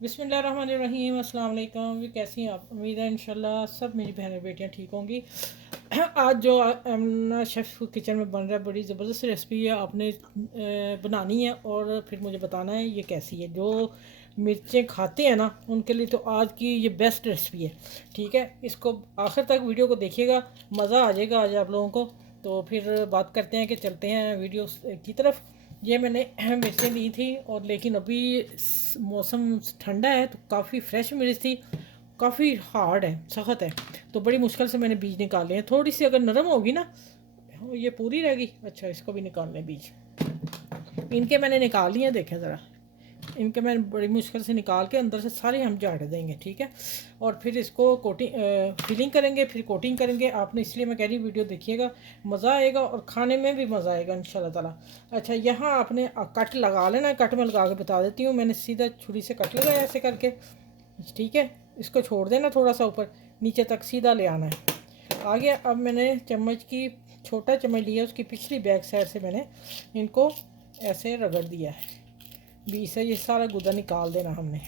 बिस्मिल्लाहिर्रहमानिर्रहीम। अस्सलाम वालेकुम। कैसी हैं आप? उम्मीद है इंशाल्लाह सब मेरी बहनें बेटियां ठीक होंगी। आज जो अमना शेफ़ किचन में बन रहा है, बड़ी ज़बरदस्त रेसिपी है। आपने बनानी है और फिर मुझे बताना है ये कैसी है। जो मिर्चें खाते हैं ना, उनके लिए तो आज की ये बेस्ट रेसिपी है। ठीक है, इसको आखिर तक वीडियो को देखिएगा, मज़ा आ जाएगा आज आप लोगों को। तो फिर बात करते हैं कि चलते हैं वीडियो की तरफ। ये मैंने मिर्चें ली थी, और लेकिन अभी मौसम ठंडा है तो काफ़ी फ्रेश मिर्च थी। काफ़ी हार्ड है, सख्त है, तो बड़ी मुश्किल से मैंने बीज निकाले हैं। थोड़ी सी अगर नरम होगी ना, ये पूरी रह गई। अच्छा, इसको भी निकालने बीज इनके मैंने निकाल लिए, देखें ज़रा। इनके मैंने बड़ी मुश्किल से निकाल के अंदर से सारे हम झाड़ देंगे। ठीक है, और फिर इसको कोटिंग फिलिंग करेंगे, फिर कोटिंग करेंगे। आपने, इसलिए मैं कह रही वीडियो देखिएगा, मज़ा आएगा और खाने में भी मज़ा आएगा इंशाल्लाह ताला। अच्छा, यहाँ आपने कट लगा लेना है। कट मैं लगा के बता देती हूँ। मैंने सीधा छुरी से कट लगाया ऐसे करके। ठीक है, इसको छोड़ देना थोड़ा सा ऊपर नीचे तक, सीधा ले आना है। आगे अब मैंने चम्मच की, छोटा चम्मच लिया, उसकी पिछली बैक साइड से मैंने इनको ऐसे रगड़ दिया है। बीच से ये सारा गुदा निकाल देना हमने।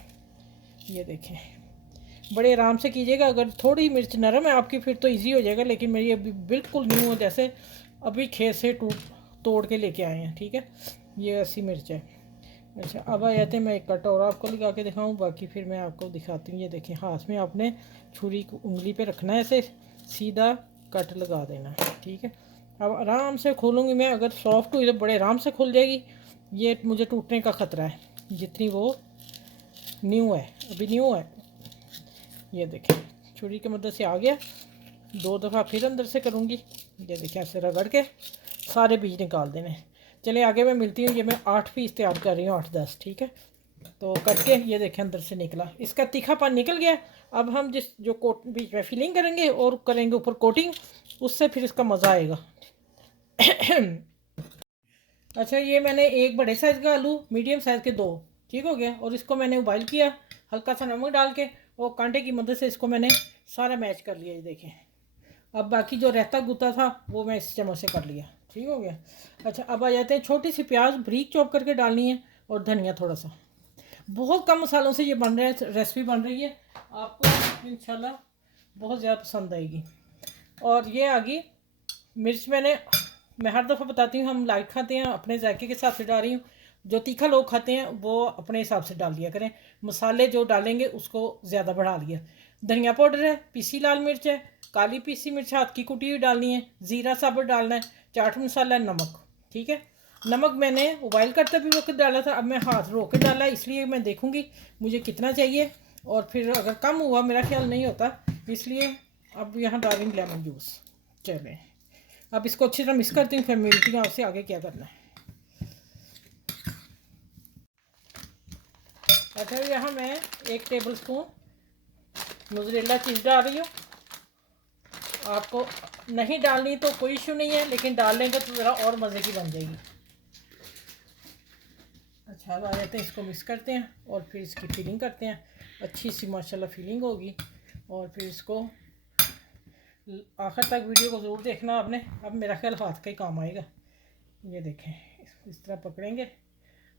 ये देखें, बड़े आराम से कीजिएगा। अगर थोड़ी मिर्च नरम है आपकी फिर तो इजी हो जाएगा, लेकिन मेरी अभी बिल्कुल न्यू हो, जैसे अभी खेत से तोड़ के लेके आए हैं। ठीक है, ये ऐसी मिर्च है। अच्छा, अब आ जाते हैं, मैं एक कट और आपको लगा के दिखाऊं, बाकी फिर मैं आपको दिखाती हूँ। ये देखें, हाथ में आपने छुरी को उंगली पे रखना है, ऐसे सीधा कट लगा देना है। ठीक है, अब आराम से खोलूँगी मैं। अगर सॉफ्ट हुई तो बड़े आराम से खुल जाएगी। ये मुझे टूटने का ख़तरा है, जितनी वो न्यू है, अभी न्यू है। ये देखें, छुरी की मदद से आ गया। दो दफ़ा फिर अंदर से करूँगी। ये देखें, ऐसे रगड़ के सारे बीज निकाल देने। चले आगे मैं मिलती हूँ। ये मैं 8 पीस तैयार कर रही हूँ, 8-10। ठीक है, तो कट के ये देखें अंदर से निकला, इसका तीखापन निकल गया। अब हम जिस जो कोट बीच में फिलिंग करेंगे और करेंगे ऊपर कोटिंग, उससे फिर इसका मज़ा आएगा। अच्छा, ये मैंने एक बड़े साइज़ का आलू, मीडियम साइज़ के दो, ठीक हो गया। और इसको मैंने उबाइल किया हल्का सा नमक डाल के, और कांटे की मदद से इसको मैंने सारा मैच कर लिया। ये देखें, अब बाकी जो रहता गुता था वो मैं इस चम्मच से कर लिया। ठीक हो गया। अच्छा, अब आ जाते हैं, छोटी सी प्याज ब्रीक चॉप करके डालनी है, और धनिया थोड़ा सा। बहुत कम मसालों से ये बन रहा है, रेसिपी बन रही है। आपको इंशाल्लाह बहुत ज़्यादा पसंद आएगी। और ये आ गई मिर्च। मैं हर दफ़ा बताती हूँ, हम लाइट खाते हैं, अपने जायके के हिसाब से डाल रही हूँ। जो तीखा लोग खाते हैं वो अपने हिसाब से डाल दिया करें। मसाले जो डालेंगे उसको ज़्यादा बढ़ा लिया। धनिया पाउडर है, पीसी लाल मिर्च है, काली पीसी मिर्च हाथ की कुटी हुई डालनी है, ज़ीरा साबुत डालना है, चाट मसाला, नमक। ठीक है, नमक मैंने उबाइल करते भी वक्त डाला था, अब मैं हाथ रो के डाला, इसलिए मैं देखूँगी मुझे कितना चाहिए। और फिर अगर कम हुआ, मेरा ख्याल नहीं होता, इसलिए अब यहाँ डालेंगे लेमन जूस। चलें, अब इसको अच्छी तरह मिक्स करती हूँ, फिर मिलती हूँ आपसे आगे क्या करना है। अच्छा, यहाँ मैं 1 टेबल स्पून मोज़रेला चीज़ डाल रही हूँ। आपको नहीं डालनी तो कोई इशू नहीं है, लेकिन डाल लेंगे तो ज़रा और मज़े की बन जाएगी। अच्छा, अब आ जाते हैं, इसको मिक्स करते हैं और फिर इसकी फिलिंग करते हैं। अच्छी सी माशाल्लाह फिलिंग होगी। और फिर इसको आखिर तक वीडियो को ज़रूर देखना आपने। अब मेरा ख्याल हाथ का ही काम आएगा। ये देखें, इस तरह पकड़ेंगे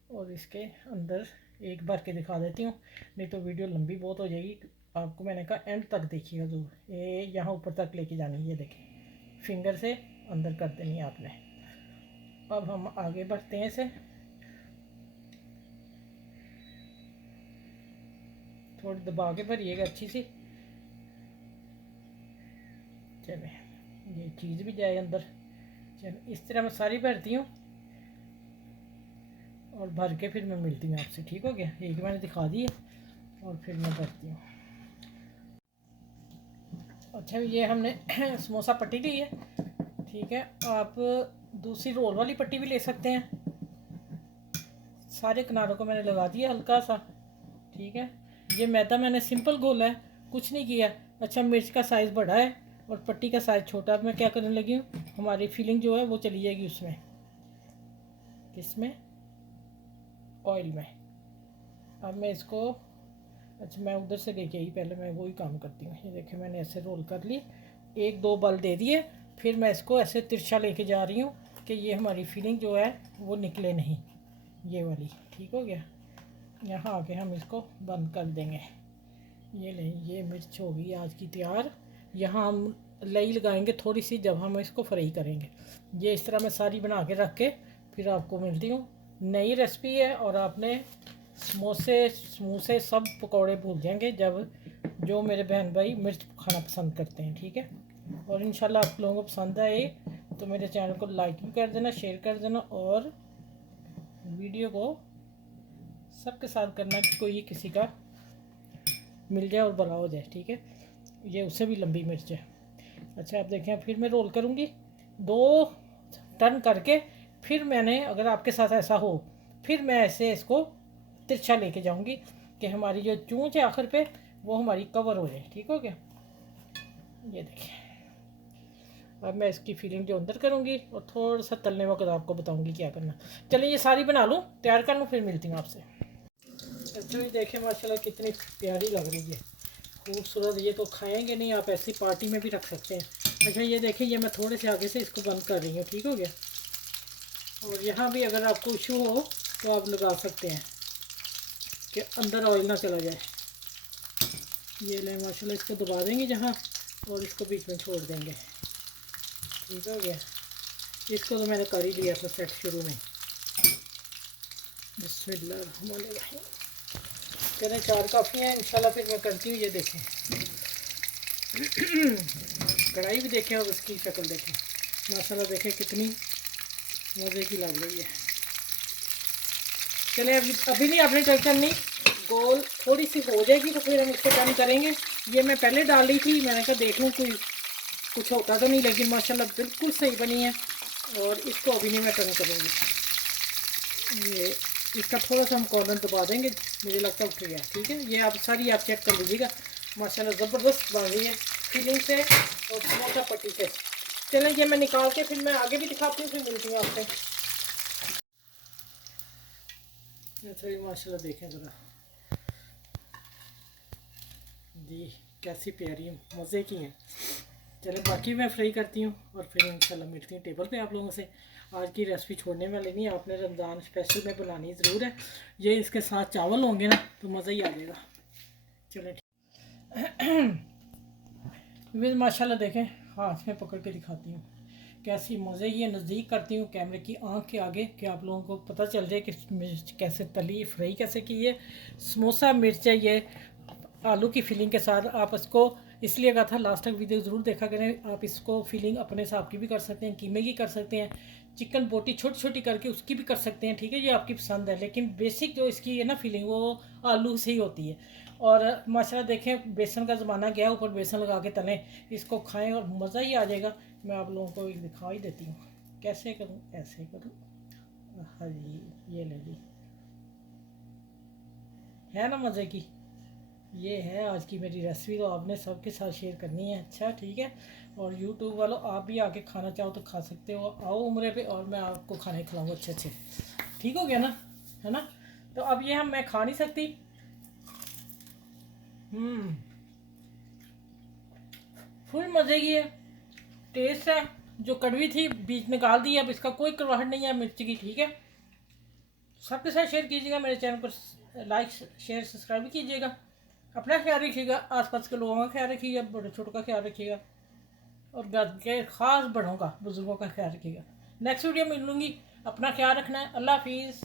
और इसके अंदर एक भर के दिखा देती हूँ, नहीं तो वीडियो लंबी बहुत हो जाएगी। आपको मैंने कहा एंड तक देखिएगा ज़रूर। ये यहाँ ऊपर तक लेके जानी है। ये देखें, फिंगर से अंदर कर देनी है आपने। अब हम आगे बढ़ते हैं इसे। थोड़ी दबा के भरिएगा अच्छी सी। चले, ये चीज़ भी जाए अंदर। चलो, इस तरह मैं सारी भरती हूँ, और भर के फिर मैं मिलती हूँ आपसे। ठीक हो गया, एक मैंने दिखा दी है और फिर मैं भरती हूँ। अच्छा, ये हमने समोसा पट्टी ली है। ठीक है, आप दूसरी रोल वाली पट्टी भी ले सकते हैं। सारे किनारों को मैंने लगा दिया हल्का सा। ठीक है, ये मैदा मैंने सिंपल घोला है, कुछ नहीं किया। अच्छा, मिर्च का साइज़ बड़ा है और पट्टी का साइज़ छोटा। अब मैं क्या करने लगी हूँ, हमारी फीलिंग जो है वो चली जाएगी उसमें, किसमें, ऑयल में। अब मैं इसको, अच्छा मैं उधर से लेके आई, पहले मैं वही काम करती हूँ। ये देखिए, मैंने ऐसे रोल कर ली, 1-2 बल दे दिए। फिर मैं इसको ऐसे तिरछा लेके जा रही हूँ कि ये हमारी फीलिंग जो है वो निकले नहीं, ये वाली। ठीक हो गया। यहाँ आके हम इसको बंद कर देंगे। ये लें, ये मिर्च होगी आज की तैयार। यहाँ हम लई लगाएंगे थोड़ी सी जब हम इसको फ्राई करेंगे। ये इस तरह मैं सारी बना के रख के फिर आपको मिलती हूँ। नई रेसिपी है और आपने समोसे समूसे सब पकौड़े भूल जाएंगे जब जो मेरे बहन भाई मिर्च खाना पसंद करते हैं, ठीक है। और इंशाल्लाह आप लोगों को पसंद आए तो मेरे चैनल को लाइक भी कर देना, शेयर कर देना और वीडियो को सबके साथ करना कि कोई किसी का मिल जाए और भला हो जाए, ठीक है। ये उससे भी लंबी मिर्च है। अच्छा आप देखें, फिर मैं रोल करूँगी 2 टर्न करके, फिर मैंने अगर आपके साथ ऐसा हो फिर मैं ऐसे इसको तिरछा लेके जाऊँगी कि हमारी जो चूंच है आखिर पे वो हमारी कवर हो जाए, ठीक हो गया। ये देखिए, अब मैं इसकी फीलिंग जो अंदर करूँगी और थोड़ा सा तलने वक्त आपको बताऊँगी क्या करना। चलिए ये सारी बना लूँ, तैयार कर लूँ, फिर मिलती हूँ आपसे। अच्छा ये देखें माशाल्लाह कितनी प्यारी लग रही है, खूबसूरत। ये तो खाएंगे नहीं, आप ऐसी पार्टी में भी रख सकते हैं। अच्छा ये देखिए, ये मैं थोड़े से आगे से इसको बंद कर रही हूँ, ठीक हो गया। और यहाँ भी अगर आपको इशू हो तो आप लगा सकते हैं कि अंदर ऑयल ना चला जाए। ये लें माशाल्लाह, इसको दबा देंगे जहाँ और इसको बीच में छोड़ देंगे, ठीक हो गया। इसको तो मैंने कर ही लिया था सेट शुरू में। बिस्मिल्लाह। चलें 4 काफ़ी हैं इंशाल्लाह, फिर मैं करती हूँ। ये देखें कढ़ाई भी देखें और उसकी शक्ल देखें माशाल्लाह, देखें कितनी मज़े की लग रही है। चलें अभी नहीं, आपने टेंशन नहीं, गोल थोड़ी सी हो जाएगी तो फिर हम इसको टर्न करेंगे। ये मैं पहले डाल रही थी, मैंने कहा देख लूँ कोई कुछ होता तो नहीं, लेकिन माशाल्लाह बिल्कुल सही बनी है। और इसको अभी नहीं मैं टर्न करूँगी। ये इसका थोड़ा सा हम कॉर्नर दबा देंगे, मुझे लगता है उठ गया, ठीक है। ये आप सारी आप चेक कर लीजिएगा, माशाल्लाह ज़बरदस्त बन रही है फीलिंग से और समोसा पट्टी से। चलें ये मैं निकाल के फिर मैं आगे भी दिखाती हूँ, फिर मिलती हूँ आपसे। थोड़ी माशाल्लाह देखें ज़रा जी, कैसी प्यारी मज़े की हैं। चले बाकी मैं फ्राई करती हूँ और फिर इंशाल्लाह मिलती हूँ टेबल पे आप लोगों से। आज की रेसिपी छोड़ने वाली नहीं, आपने रमज़ान स्पेशल में बनानी ज़रूर है। ये इसके साथ चावल होंगे ना तो मज़ा ही आ जाएगा। चले ठीक माशाल्लाह देखें, हाथ में पकड़ के दिखाती हूँ कैसी मज़े की है। नज़दीक करती हूँ कैमरे की आँख के आगे कि आप लोगों को पता चल जाए कि मिर्च कैसे तली, फ्राई कैसे की है। समोसा मिर्च है ये आलू की फीलिंग के साथ। आप इसको इसलिए कहा था लास्ट तक वीडियो ज़रूर देखा करें। आप इसको फीलिंग अपने हिसाब की भी कर सकते हैं, कीमे की कर सकते हैं, चिकन बोटी छोटी छोटी करके उसकी भी कर सकते हैं, ठीक है। ये आपकी पसंद है, लेकिन बेसिक जो इसकी है ना फीलिंग वो आलू से ही होती है। और माशाल्लाह देखें बेसन का ज़माना गया, ऊपर बेसन लगा के तलें, इसको खाएं और मज़ा ही आ जाएगा। मैं आप लोगों को दिखा ही देती हूँ कैसे करूँ, ऐसे करूँ। हाँ जी, ये ले ली, है ना मज़े की। ये है आज की मेरी रेसिपी, तो आपने सबके साथ शेयर करनी है। अच्छा ठीक है। और यूट्यूब वालों आप भी आके खाना चाहो तो खा सकते हो, आओ उम्रे पे और मैं आपको खाने खिलाऊँगा अच्छे अच्छे, ठीक हो गया ना, है ना। तो अब ये हम मैं खा नहीं सकती। फुल मज़े की है, टेस्ट है। जो कड़वी थी बीच निकाल दी, अब इसका कोई करवाहट नहीं है मिर्च की, ठीक है। सबके साथ शेयर कीजिएगा, मेरे चैनल पर लाइक शेयर सब्सक्राइब भी कीजिएगा। अपना ख्याल रखिएगा, आसपास के लोगों का ख्याल रखिएगा, बड़े छोटों का ख्याल रखिएगा और घर के ख़ास बड़ों का, बुज़ुर्गों का ख्याल रखिएगा। नेक्स्ट वीडियो मिलूँगी, अपना ख्याल रखना है। अल्लाह हाफिज़।